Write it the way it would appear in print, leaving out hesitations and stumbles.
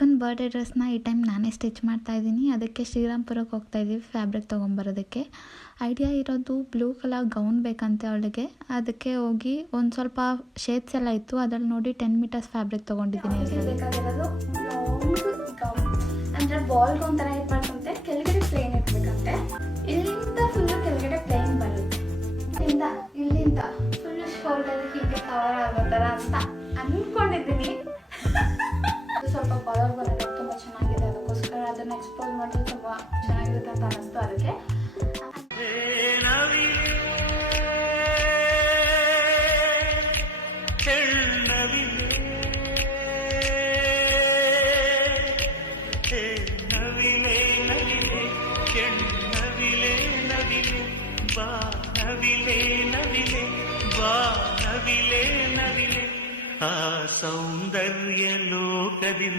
ಅಕ್ಕನ ಬರ್ಡೇ ಡ್ರೆಸ್ನ ಈ ಟೈಮ್ ನಾನೇ ಸ್ಟಿಚ್ ಮಾಡ್ತಾಯಿದ್ದೀನಿ. ಅದಕ್ಕೆ ಶ್ರೀರಾಮ್ಪುರಕ್ಕೆ ಹೋಗ್ತಾಯಿದ್ದೀವಿ ಫ್ಯಾಬ್ರಿಕ್ ತೊಗೊಂಬರೋದಕ್ಕೆ. ಐಡಿಯಾ ಇರೋದು ಬ್ಲೂ ಕಲರ್ ಗೌನ್ ಬೇಕಂತೆ ಅವಳಿಗೆ. ಅದಕ್ಕೆ ಹೋಗಿ ಒಂದು ಸ್ವಲ್ಪ ಶೇಡ್ಸ್ ಎಲ್ಲ ಇತ್ತು, ಅದ್ರಲ್ಲಿ ನೋಡಿ 10 ಮೀಟರ್ಸ್ ಫ್ಯಾಬ್ರಿಕ್ ತೊಗೊಂಡಿದ್ದೀನಿ. ಬೇಕಾಗಿರೋದು ಲಾಂಗ್ ಗೌನ್ ಅಂದರೆ ಬಾಲ್ ಗೌನ್ ಥರ ಇರಬೇಕಂತೆ, ಕೆಳಗಡೆ ಪ್ಲೇನ್ ಇರಬೇಕಂತೆ. ಇಲ್ಲಿಂದ ಫುಲ್ಲು ಕೆಳಗಡೆ ಪ್ಲೇನ್ ಬರುತ್ತೆ, ಇಲ್ಲಿಂದ ಫುಲ್ಲು ಶೋಲ್ಡರ್ ಹೀಗೆ ಕವರ್ ಆಗೋ ಥರ ಅಂತ ಅಂದ್ಕೊಂಡಿದ್ದೀನಿ. ಸ್ವಲ್ಪ ಕಲರ್ ಬರೋದು ತುಂಬ ಚೆನ್ನಾಗಿದೆ, ಅದಕ್ಕೋಸ್ಕರ ಅದನ್ನು ಎಕ್ಸ್ಪೋಸ್ ಮಾಡಿದ್ರೆ ತುಂಬ ಚೆನ್ನಾಗಿರುತ್ತೆ ಅಂತ ಅನ್ನಿಸ್ತು. ಅದಕ್ಕೆ ಆ ಸೌಂದರ್ಯ ಲೋಕದಿಂದ